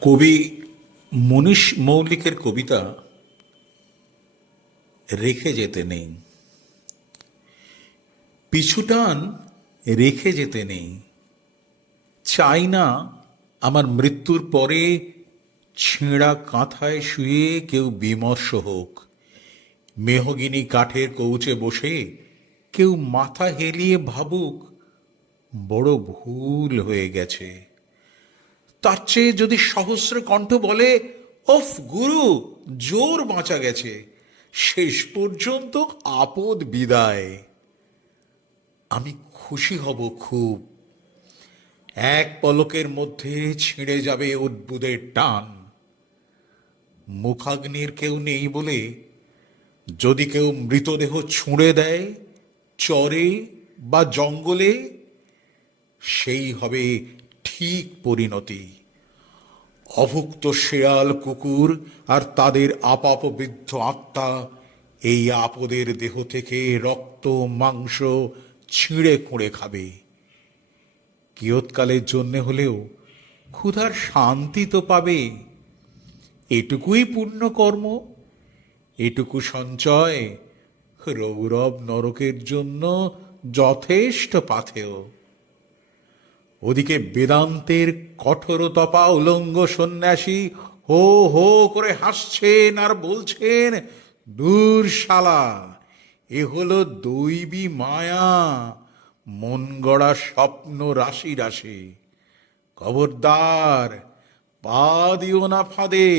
কবি মনীষ মৌলিকের কবিতা রেখে যেতে নেই। পিছুটান রেখে যেতে নেই। চাই না আমার মৃত্যুর পরে ছেঁড়া কাঁথায় শুয়ে কেউ বিমর্ষ হোক। মেহগিনি কাঠের কৌচে বসে কেউ মাথা হেলিয়ে ভাবুক, বড় ভুল হয়ে গেছে। তার চেয়ে যদি সহস্র কণ্ঠ বলে অফ গুরু, জোর বাঁচা গেছে। শেষ পর্যন্ত আপদ বিদায়। আমি খুশি হব খুব। এক পলকের মধ্যে ছিঁড়ে যাবে অদ্ভুতের টান। মুখাগ্নির কেউ নেই বলে, যদি কেউ মৃতদেহ ছুঁড়ে দেয়, চরে বা জঙ্গলে, সেই হবে ঠিক পরিণতি। অভুক্ত শেয়াল কুকুর আর তাদের আপাপবৃদ্ধ আত্মা এই আপদের দেহ থেকে রক্ত, মাংস ছিঁড়ে খুঁড়ে খাবে। কিয়ৎকালের জন্যে হলেও ক্ষুধার শান্তি তো পাবে। এটুকুই পূর্ণ কর্ম, এটুকু সঞ্চয় রৌরব নরকের জন্য যথেষ্ট পাথেয়। ওদিকে বেদান্তের কঠোরতপা উলঙ্গ সন্ন্যাসী হো হো করে হাসছেন আর বলছেন দূর শালা এ হলো দৈবী মায়া, মন গড়া স্বপ্ন রাশি রাশি। খবরদার, পা দিও না ফাঁদে,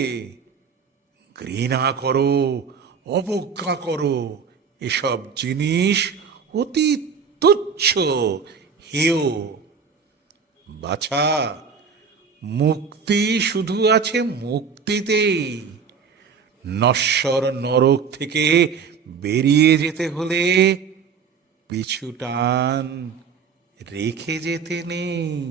ঘৃণা করো, অবজ্ঞা করো, এসব জিনিস অতি তুচ্ছ, হেয় বাছা, মুক্তি শুধু আছে মুক্তিতেই। নশ্বর নরক থেকে বেরিয়ে যেতে হলে পিছু টান রেখে যেতে নেই।